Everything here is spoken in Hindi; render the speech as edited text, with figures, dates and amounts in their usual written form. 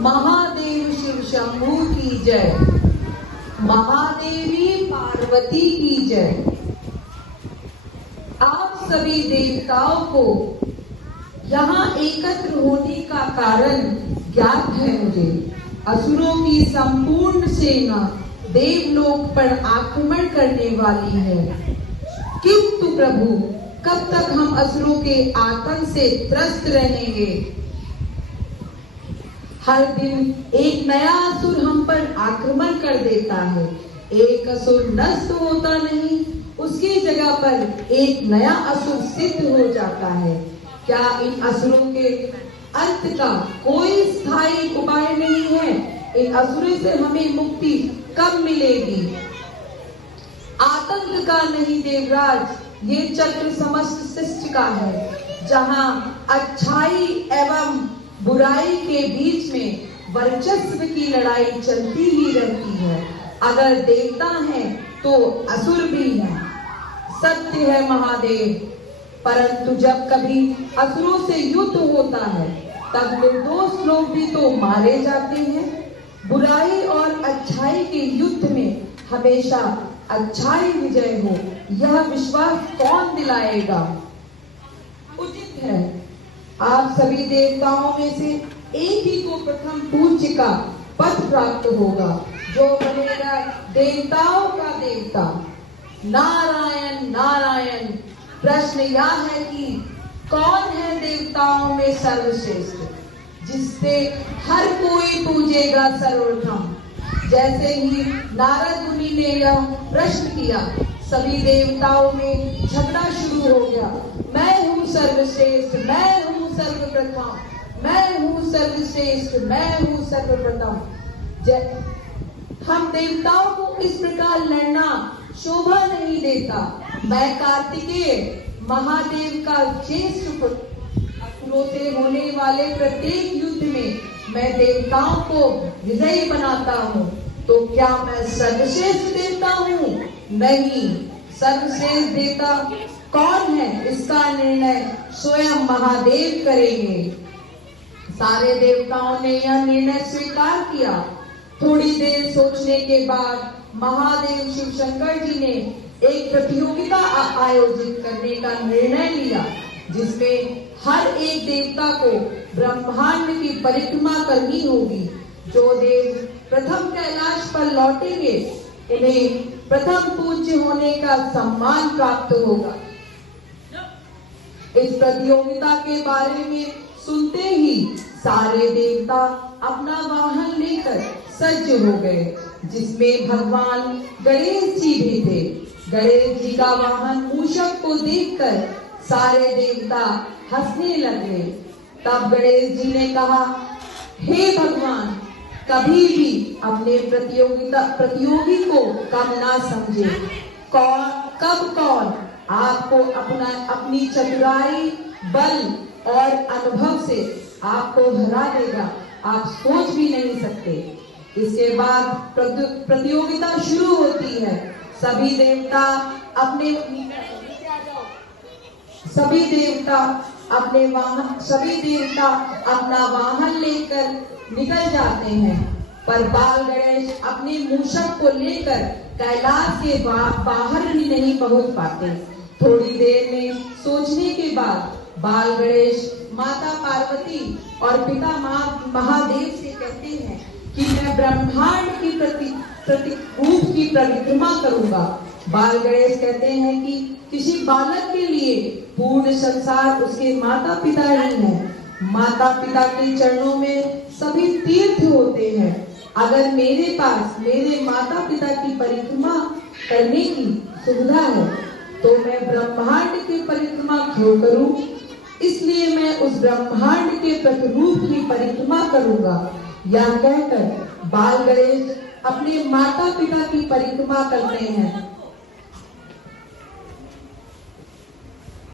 महादेव शिव शंभू की जय, महादेवी पार्वती की जय। आप सभी देवताओं को यहाँ एकत्र होने का कारण ज्ञात है मुझे। असुरों की संपूर्ण सेना देवलोक पर आक्रमण करने वाली है, किंतु प्रभु कब तक हम असुरों के आतंक से त्रस्त रहेंगे? हर दिन एक नया असुर हम पर आक्रमण कर देता है। एक असुर नष्ट होता नहीं, उसकी जगह पर एक नया असुर सिद्ध हो जाता है। क्या इन असुरों के अंत का कोई स्थायी उपाय नहीं है? इन असुरों से हमें मुक्ति कब मिलेगी? आतंक का नहीं देवराज, ये चक्र समस्त सृष्टि का है, जहाँ अच्छाई एवं बुराई के बीच में वर्चस्व की लड़ाई चलती ही रहती है। अगर देवता हैं तो असुर भी हैं, सत्य है महादेव। परंतु जब कभी असुरों से युद्ध होता है तब निर्दोष लोग भी तो मारे जाते हैं। बुराई और अच्छाई के युद्ध में हमेशा अच्छाई विजय हो, यह विश्वास कौन दिलाएगा? उचित है आप सभी देवताओं में से एक ही को प्रथम पूज्य का पद प्राप्त होगा, जो बनेगा देवताओं का देवता। नारायण नारायण। प्रश्न यह है कि कौन है देवताओं में सर्वश्रेष्ठ, जिससे हर कोई पूजेगा सर्वप्रथम? जैसे ही नारद मुनि ने यह प्रश्न किया, सभी देवताओं में झगड़ा शुरू हो गया। मैं हूँ सर्वश्रेष्ठ, मैं हूँ सर्वप्रथम, मैं हूँ सर्वश्रेष्ठ, मैं हूँ सर्वप्रथम। हम देवताओं को इस प्रकार लड़ना शोभा नहीं देता। मैं कार्तिकेय महादेव का ज्येष्ठ पुत्र, असुरों से होने वाले प्रत्येक युद्ध में मैं देवताओं को विजयी बनाता हूँ। तो क्या मैं सर्वश्रेष्ठ देवता हूँ? नहीं। सर्वश्रेष्ठ देवता कौन है, इसका निर्णय स्वयं महादेव करेंगे। सारे देवताओं ने यह निर्णय स्वीकार किया। थोड़ी देर सोचने के बाद महादेव शिव शंकर जी ने एक प्रतियोगिता आयोजित करने का निर्णय लिया, जिसमें हर एक देवता को ब्रह्मांड की परिक्रमा करनी होगी। जो देव प्रथम कैलाश पर लौटेंगे उन्हें प्रथम पूज्य होने का सम्मान प्राप्त होगा। इस प्रतियोगिता के बारे में सुनते ही सारे देवता अपना वाहन लेकर सज्ज हो गए, जिसमें भगवान गणेश जी भी थे। गणेश जी का वाहन मूषक को देखकर सारे देवता हंसने लगे। तब गणेश जी ने कहा, हे भगवान, कभी भी अपने प्रतियोगी को कम ना समझे। कौन आपको अपनी चतुराई, बल और अनुभव से आपको हरा देगा, आप सोच भी नहीं सकते। इसके बाद प्रतियोगिता शुरू होती है। सभी देवता अपना वाहन लेकर निकल जाते हैं, पर बाल गणेश अपने मूषक को लेकर कैलाश के बाहर भी नहीं पहुंच पाते। थोड़ी देर में सोचने के बाद बाल गणेश माता पार्वती और पिता महादेव से कहते हैं कि मैं ब्रह्मांड की रूप की परिक्रमा करूंगा। बाल गणेश कहते हैं कि किसी बालक के लिए पूर्ण संसार उसके माता पिता ही हैं। माता पिता के चरणों में सभी तीर्थ होते हैं। अगर मेरे पास मेरे माता पिता की परिक्रमा करने की सुविधा है तो मैं ब्रह्मांड की परिक्रमा क्यों करूं? इसलिए मैं उस ब्रह्मांड के प्रतिरूप की परिक्रमा करूंगा। यह कहकर बाल गणेश अपने माता पिता की परिक्रमा करते हैं।